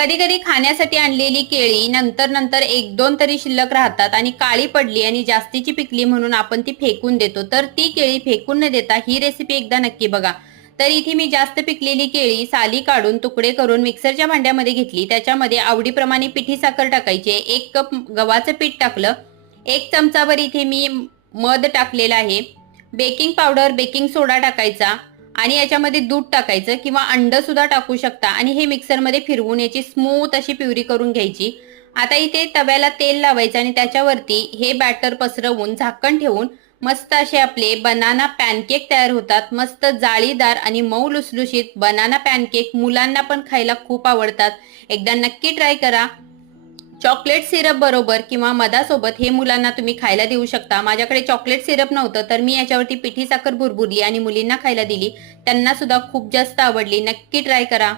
कधी कधी खाण्यासाठी आणलेली केळी नंतर नंतर एक दोन तरी शिल्लक राहतात आणि काळी पडली आणि जास्तीची पिकली म्हणून आपण ती फेकून देतो. तर ती केळी फेकून न देता ही रेसिपी एकदा नक्की बघा. तर इथे मी जास्त पिकलेली केळी साली काढून तुकडे करून मिक्सरच्या भांड्यामध्ये घेतली. त्याच्यामध्ये आवडीप्रमाणे पिठी साखर टाकायची. 1 कप गव्हाचं पीठ टाकलं. 1 चमचाभर इथे मी मध टाकलेला आहे. बेकिंग पावडर, बेकिंग सोडा टाकायचा आणि याच्यामध्ये दूध टाकायचं किंवा अंड सुद्धा टाकू शकता आणि हे मिक्सरमध्ये फिरवून याची स्मूथ अशी प्युरी करून घ्यायची. आता इथे तव्याला तेल लावायचं आणि त्याच्यावरती हे बॅटर पसरवून झाकण ठेवून मस्त असे आपले बनाना पॅनकेक तयार होतात. मस्त जाळीदार आणि मऊ लुसलुशीत बनाना पॅनकेक मुलांना पण खायला खूप आवडतात. एकदा नक्की ट्राय करा. चॉकलेट सिरप बरोबर किंवा मधासोबत हे मुलांना तुम्ही खायला देऊ शकता. माझ्याकडे चॉकलेट सिरप नव्हतं तर मी याच्यावरती पिठी साखर भुरभुरली आणि मुलींना खायला दिली. त्यांना सुद्धा खूप जास्त आवडली. नक्की ट्राय करा.